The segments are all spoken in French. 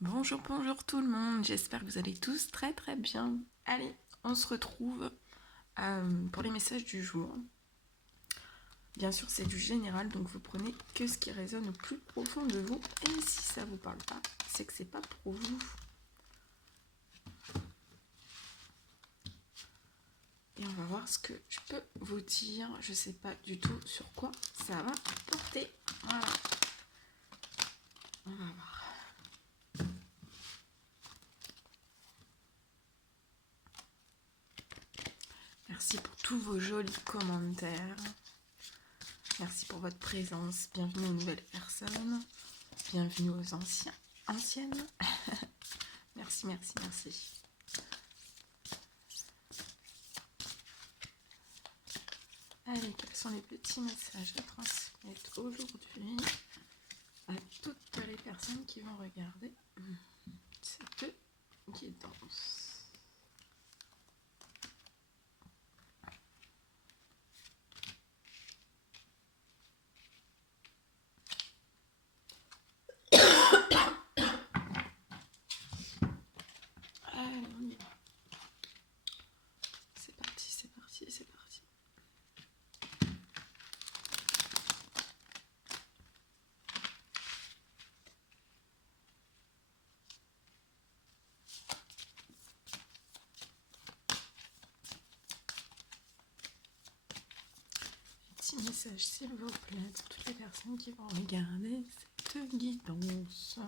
Bonjour, bonjour tout le monde, j'espère que vous allez tous très très bien. Allez, on se retrouve pour les messages du jour. Bien sûr, c'est du général, donc vous prenez que ce qui résonne au plus profond de vous. Et si ça vous parle pas, c'est que c'est pas pour vous. Et on va voir ce que je peux vous dire. Je sais pas du tout sur quoi ça va porter. Voilà. On va voir. Merci pour tous vos jolis commentaires. Merci pour votre présence. Bienvenue aux nouvelles personnes. Bienvenue aux anciennes. Merci, merci, merci. Allez, quels sont les petits messages à transmettre aujourd'hui à toutes les personnes qui vont regarder cette guidance? Allez, on y va. C'est parti, c'est parti, c'est parti. Petit message, s'il vous plaît, pour toutes les personnes qui vont regarder cette guidance.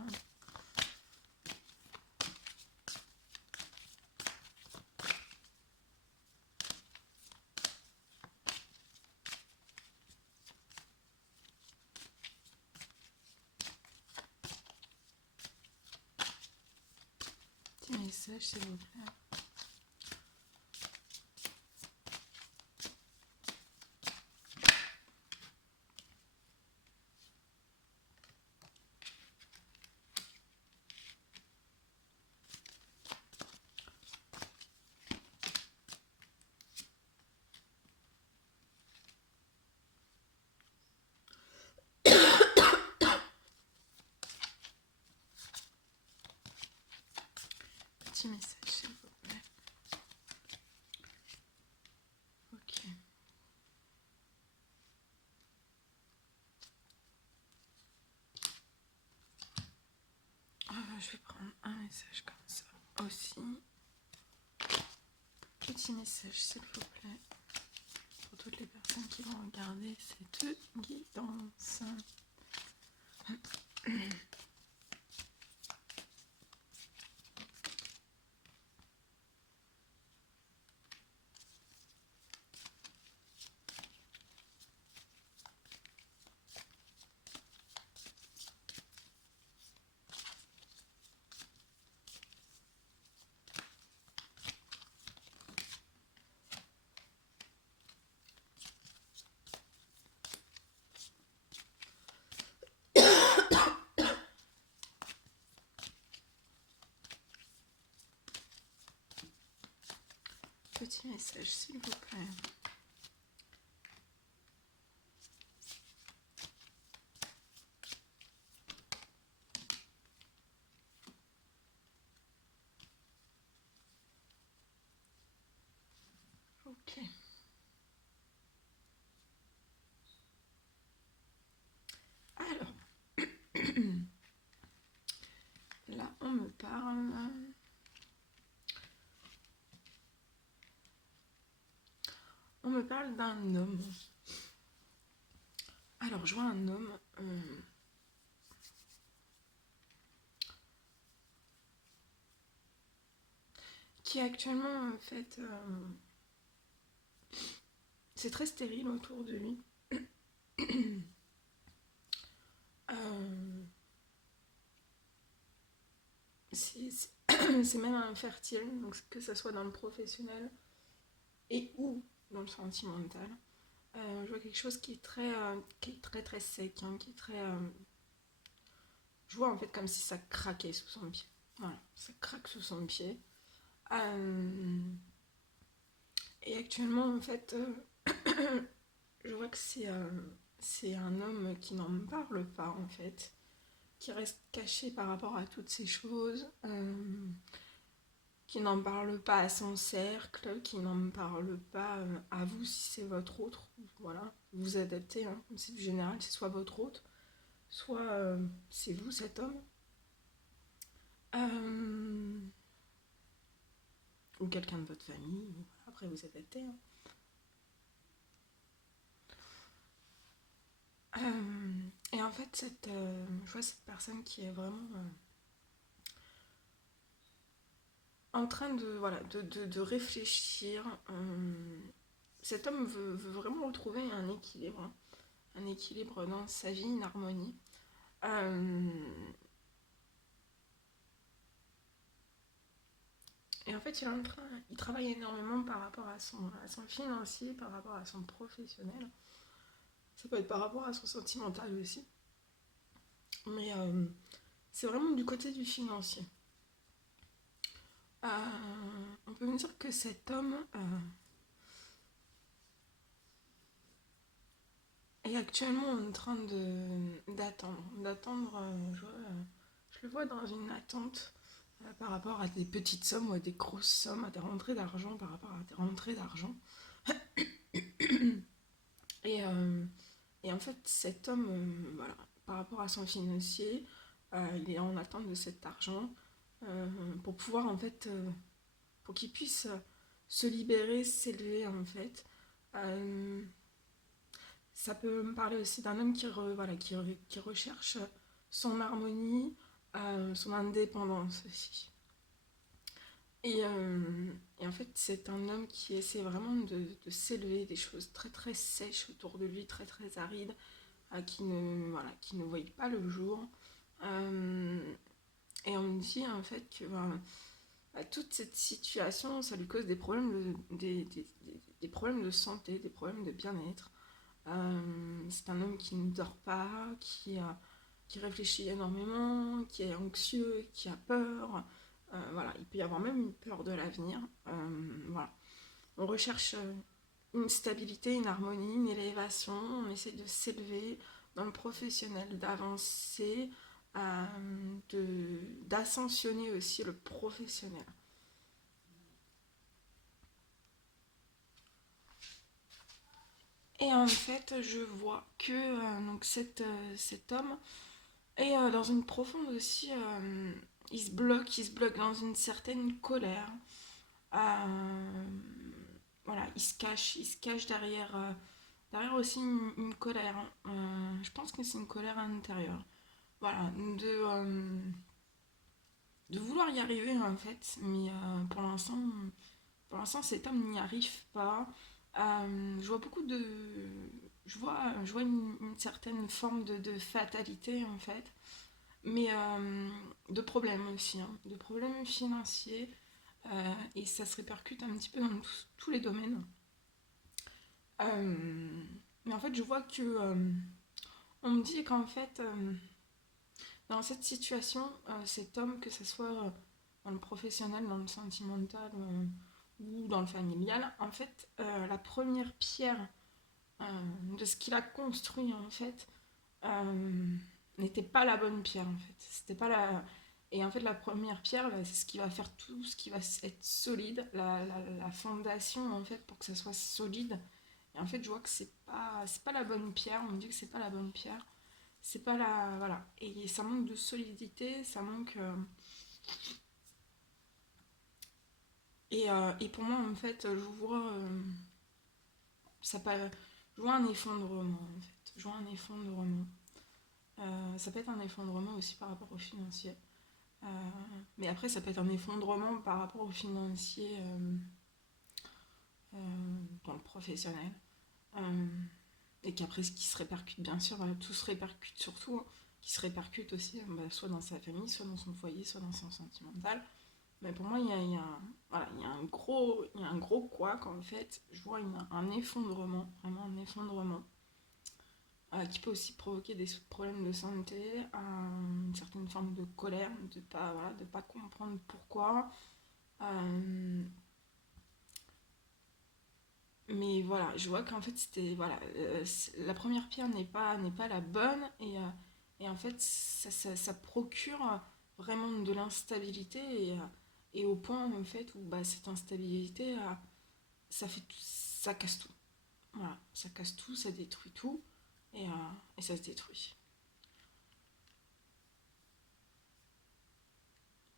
Petit message, s'il vous plaît. Petit message, s'il vous plaît. Ok. Je vais prendre un message comme ça aussi. Petit message, s'il vous plaît, pour toutes les personnes qui vont regarder cette guidance. Petit message, s'il vous plaît. Ok. Alors, là, on me parle. On me parle d'un homme. Alors, je vois un homme qui est actuellement, en fait, c'est très stérile autour de lui. C'est même infertile, donc que ce soit dans le professionnel et ou dans le sentimental. Je vois quelque chose qui est très très sec, hein, qui est très. Je vois en fait comme si ça craquait sous son pied. Voilà, ça craque sous son pied. Et actuellement, en fait, je vois que c'est un homme qui n'en parle pas, en fait. qui reste caché par rapport à toutes ces choses, qui n'en parle pas à son cercle, qui n'en parle pas à vous si c'est votre autre. Voilà, vous vous adaptez, hein, comme c'est du général, c'est soit votre autre, soit c'est vous cet homme. Ou quelqu'un de votre famille, après vous adaptez. Hein. Et en fait, je vois cette personne qui est vraiment en train de, voilà, de réfléchir. Cet homme veut vraiment retrouver un équilibre. Hein. Un équilibre dans sa vie, une harmonie. Et en fait, il travaille énormément par rapport à son financier, par rapport à son professionnel. Ça peut être par rapport à son sentimental aussi. Mais c'est vraiment du côté du financier. On peut me dire que cet homme est actuellement en train d'attendre. Je le vois dans une attente par rapport à des petites sommes ou à des grosses sommes, à des rentrées d'argent, par rapport à des rentrées d'argent. Et, euh, et en fait, cet homme, voilà, par rapport à son financier, il est en attente de cet argent pour pouvoir en fait pour qu'il puisse se libérer, s'élever en fait. Euh, Ça peut me parler aussi d'un homme voilà, qui recherche son harmonie, son indépendance aussi. Et, euh, et en fait, c'est un homme qui essaie vraiment de s'élever des choses très très sèches autour de lui, très très arides, qui ne voient pas le jour. Et on me dit en fait que toute cette situation, ça lui cause des problèmes des problèmes de santé, des problèmes de bien-être. C'est un homme qui ne dort pas, qui réfléchit énormément, qui est anxieux, qui a peur. Voilà, il peut y avoir même une peur de l'avenir. Voilà. On recherche une stabilité, une harmonie, une élévation. On essaie de s'élever dans le professionnel, d'avancer, d'ascensionner aussi le professionnel. Et en fait, je vois que donc cet homme est dans une profonde aussi. Il se bloque dans une certaine colère. Euh, voilà, il se cache derrière, derrière aussi une colère. Hein. Je pense que c'est une colère intérieure. Voilà, de vouloir y arriver en fait, mais pour l'instant, cet homme n'y arrive pas. Je vois beaucoup de. Je vois une certaine forme de fatalité en fait, mais de problèmes aussi, hein, de problèmes financiers, et ça se répercute un petit peu dans tous les domaines. Mais en fait, je vois que. On me dit qu'en fait, dans cette situation, cet homme, que ce soit dans le professionnel, dans le sentimental ou dans le familial, en fait, la première pierre de ce qu'il a construit, en fait, n'était pas la bonne pierre, en fait. C'était pas la... Et en fait, la première pierre, c'est ce qui va faire tout, ce qui va être solide, la fondation, en fait, pour que ça soit solide. Et en fait, je vois que c'est pas la bonne pierre. On me dit que c'est pas la bonne pierre. C'est pas la. Voilà. Et ça manque de solidité, ça manque. Et pour moi, en fait, je vois. Ça peut, je vois un effondrement, en fait. Je vois un effondrement. Ça peut être un effondrement aussi par rapport au financier. Euh, mais après, ça peut être un effondrement par rapport au financier dans le professionnel. Euh, et qu'après, ce qui se répercute, bien sûr, tout se répercute surtout, hein, qui se répercute aussi, soit dans sa famille, soit dans son foyer, soit dans son sentimental. Mais pour moi, voilà, il y a un gros couac en fait. Je vois un effondrement, vraiment un effondrement, qui peut aussi provoquer des problèmes de santé, une certaine forme de colère, de pas comprendre pourquoi. Euh, mais voilà, je vois qu'en fait, la première pierre n'est pas la bonne, Et en fait, ça procure vraiment de l'instabilité et au point en fait où bah, cette instabilité, ça casse tout. Voilà, ça casse tout, ça détruit tout et ça se détruit.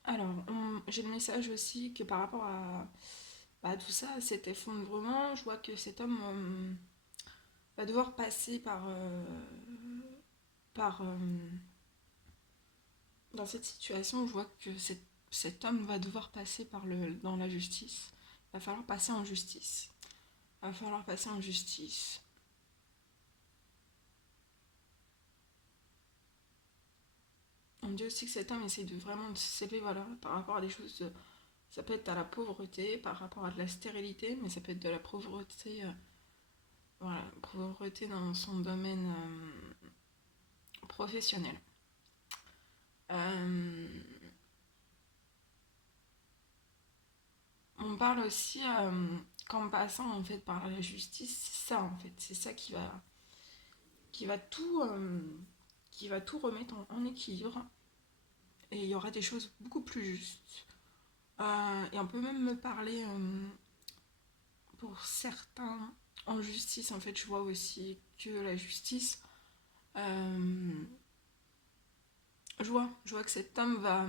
Alors, j'ai le message aussi que par rapport à tout ça, cet effondrement, je vois que cet homme va devoir passer par dans cette situation, je vois que cet homme va devoir passer dans la justice. Il va falloir passer en justice. Il va falloir passer en justice. On dit aussi que cet homme essaie de vraiment s'élever, voilà, par rapport à des choses. Ça peut être à la pauvreté, par rapport à de la stérilité, mais ça peut être de la pauvreté, voilà, pauvreté dans son domaine professionnel. Euh, on parle aussi qu'en passant en fait par la justice, c'est ça en fait, c'est ça qui va tout, qui va tout remettre en équilibre et il y aura des choses beaucoup plus justes. Et on peut même me parler pour certains en justice. En fait, je vois aussi que la justice, euh, je vois que cet homme va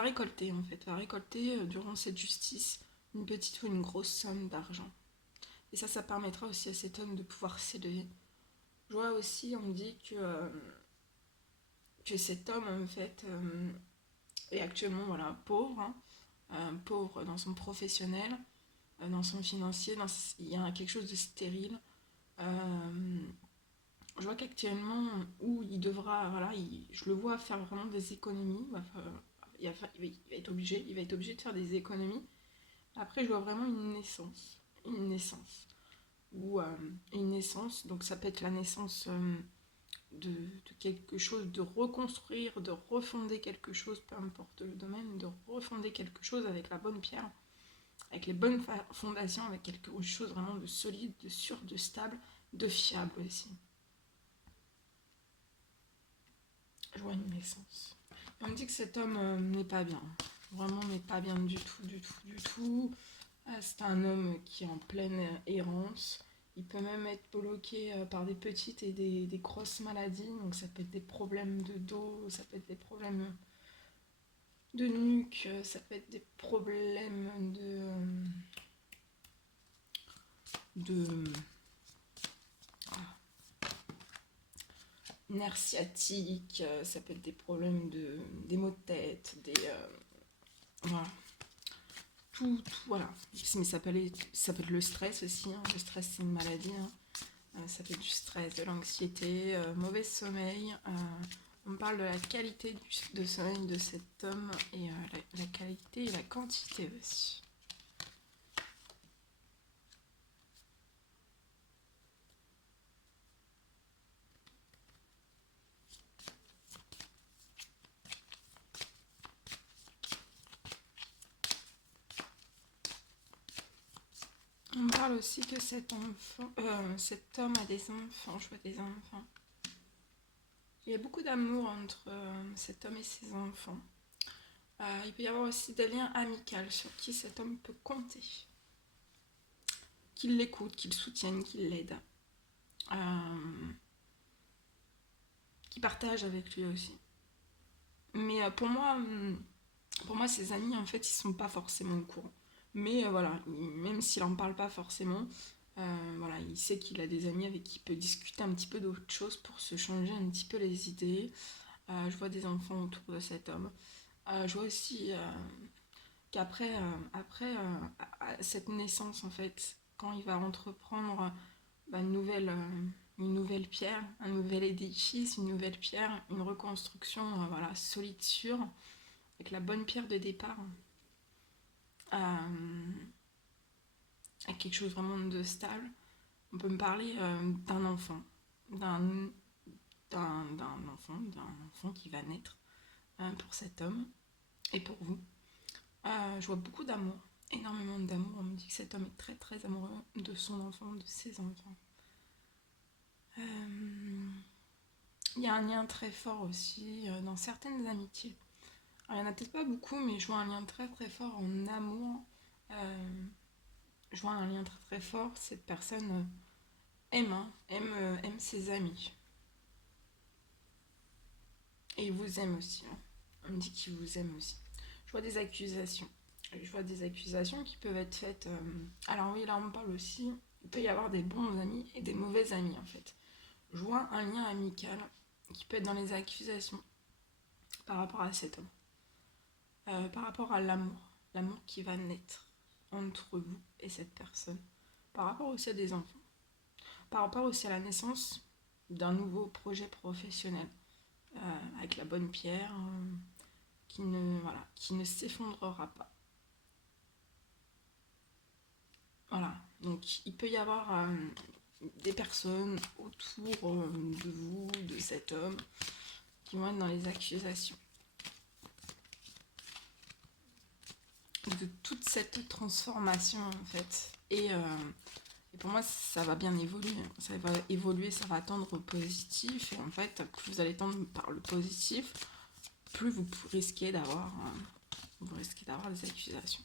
récolter en fait, va récolter durant cette justice une petite ou une grosse somme d'argent. Et ça permettra aussi à cet homme de pouvoir s'élever. Je vois aussi, on me dit que cet homme en fait est actuellement voilà, pauvre, hein, pauvre dans son professionnel, dans son financier, il y a quelque chose de stérile. Euh, je vois qu'actuellement, où il devra, voilà, je le vois faire vraiment des économies. Il va être obligé de faire des économies. Après, je vois vraiment une naissance, ou une naissance. Donc ça peut être la naissance de quelque chose, de reconstruire, de refonder quelque chose, peu importe le domaine, de refonder quelque chose avec la bonne pierre, avec les bonnes fondations, avec quelque chose vraiment de solide, de sûr, de stable, de fiable aussi. Je vois une naissance. Et on me dit que cet homme n'est pas bien. Vraiment n'est pas bien du tout, du tout, du tout. C'est un homme qui est en pleine errance. Il peut même être bloqué par des petites et des grosses maladies. Donc ça peut être des problèmes de dos, ça peut être des problèmes de nuque, ça peut être des problèmes de nerfs sciatiques, ça peut être des problèmes des maux de tête, voilà. Tout, voilà. Mais ça peut être le stress aussi. Hein. Le stress, c'est une maladie. Hein. Ça peut être du stress, de l'anxiété, mauvais sommeil. On parle de la qualité de sommeil de cet homme et la qualité et la quantité aussi. On parle aussi que cet homme a des enfants. Je vois des enfants. Il y a beaucoup d'amour entre cet homme et ses enfants. Il peut y avoir aussi des liens amicaux sur qui cet homme peut compter. Qu'il l'écoute, qu'il soutienne, qu'il l'aide. Qui partage avec lui aussi. Mais pour moi, ses amis, en fait, ils sont pas forcément au courant. Mais voilà, même s'il en parle pas forcément, voilà, il sait qu'il a des amis avec qui il peut discuter un petit peu d'autres choses pour se changer un petit peu les idées. Je vois des enfants autour de cet homme. Je vois aussi qu'après cette naissance, en fait, quand il va entreprendre bah, une nouvelle pierre, un nouvel édifice, une nouvelle pierre, une reconstruction voilà, solide, sûre, avec la bonne pierre de départ, à quelque chose vraiment de stable. On peut me parler d'un enfant, d'un, d'un enfant qui va naître pour cet homme et pour vous. Je vois beaucoup d'amour, énormément d'amour. On me dit que cet homme est très très amoureux de son enfant, de ses enfants. Il y a un lien très fort aussi dans certaines amitiés. Alors, il n'y en a peut-être pas beaucoup, mais je vois un lien très très fort en amour. Euh, je vois un lien très très fort. Cette personne aime, hein, aime ses amis. Et il vous aime aussi, hein. On me dit qu'il vous aime aussi. Je vois des accusations. Je vois des accusations qui peuvent être faites. Alors oui, là on me parle aussi. Il peut y avoir des bons amis et des mauvais amis en fait. Je vois un lien amical qui peut être dans les accusations par rapport à cet homme. Par rapport à l'amour. L'amour qui va naître entre vous et cette personne. Par rapport aussi à des enfants. Par rapport aussi à la naissance d'un nouveau projet professionnel. Avec la bonne pierre. Qui ne s'effondrera pas. Voilà, donc il peut y avoir des personnes autour de vous, de cet homme, qui vont être dans les accusations. De toute cette transformation en fait. Et pour moi, ça va bien évoluer. Ça va évoluer, ça va tendre au positif. Et en fait, plus vous allez tendre par le positif, plus vous risquez d'avoir des accusations.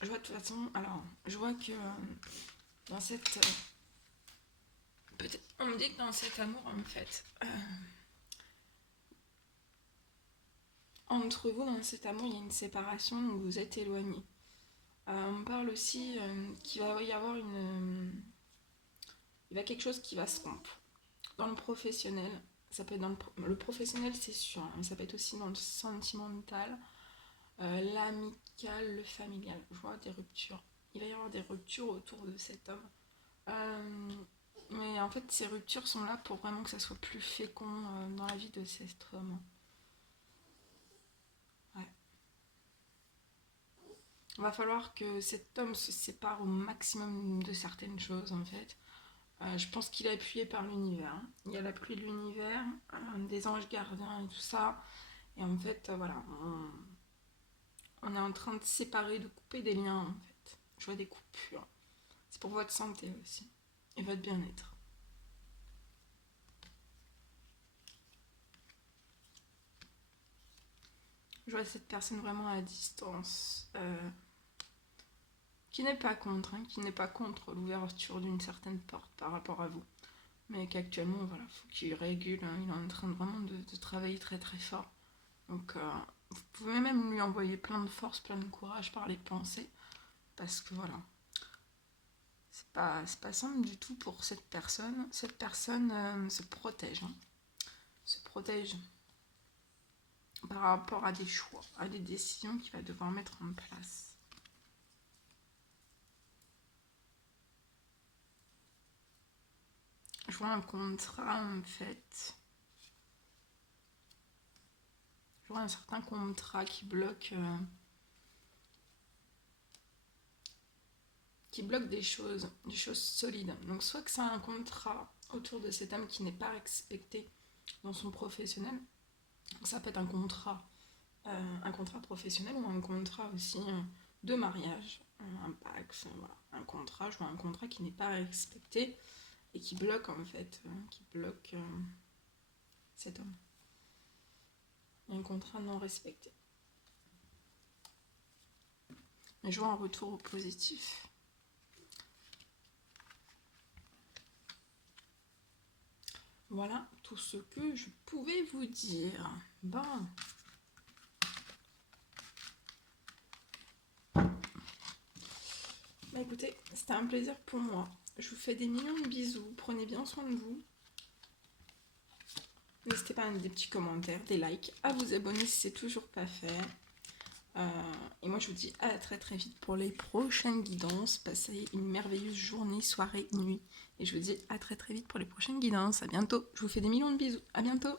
Je vois de toute façon, alors, je vois que dans cette... peut-être, on me dit que dans cet amour, en fait, entre vous, dans cet amour, il y a une séparation où vous êtes éloignés. On parle aussi qu'il va y avoir il y a quelque chose qui va se rompre. Dans le professionnel, ça peut être dans le professionnel, c'est sûr, hein, mais ça peut être aussi dans le sentimental, l'amical, le familial. Je vois des ruptures. Il va y avoir des ruptures autour de cet homme. Mais en fait, ces ruptures sont là pour vraiment que ça soit plus fécond dans la vie de cet homme. Ouais. Il va falloir que cet homme se sépare au maximum de certaines choses en fait. Je pense qu'il est appuyé par l'univers, hein. Il y a la pluie de l'univers, des anges gardiens et tout ça. Et en fait, voilà, on est en train de séparer, de couper des liens en fait. Je vois des coupures. C'est pour votre santé aussi et votre bien-être. Je vois cette personne vraiment à distance, qui n'est pas contre, hein, qui n'est pas contre l'ouverture d'une certaine porte par rapport à vous. Mais qu'actuellement, voilà, faut qu'il régule, hein. Il est en train vraiment de travailler très très fort. Donc, vous pouvez même lui envoyer plein de force, plein de courage par les pensées. Parce que voilà, c'est pas simple du tout pour cette personne. Cette personne se protège, hein. Se protège par rapport à des choix, à des décisions qu'il va devoir mettre en place. Je vois un contrat en fait. Je vois un certain contrat qui bloque des choses solides. Donc soit que c'est un contrat autour de cet homme qui n'est pas respecté dans son professionnel. Donc ça peut être un contrat professionnel ou un contrat aussi de mariage, un pacte, voilà, un contrat, je vois un contrat qui n'est pas respecté et qui bloque en fait, qui bloque cet homme. Un contrat non respecté. Mais je vois un retour au positif. Voilà tout ce que je pouvais vous dire. Bon. Bah écoutez, c'était un plaisir pour moi. Je vous fais des millions de bisous. Prenez bien soin de vous. N'hésitez pas à mettre des petits commentaires, des likes, à vous abonner si c'est toujours pas fait. Et moi je vous dis à très très vite pour les prochaines guidances. Passez une merveilleuse journée, soirée, nuit. Et je vous dis à très très vite pour les prochaines guidances. À bientôt. Je vous fais des millions de bisous. À bientôt.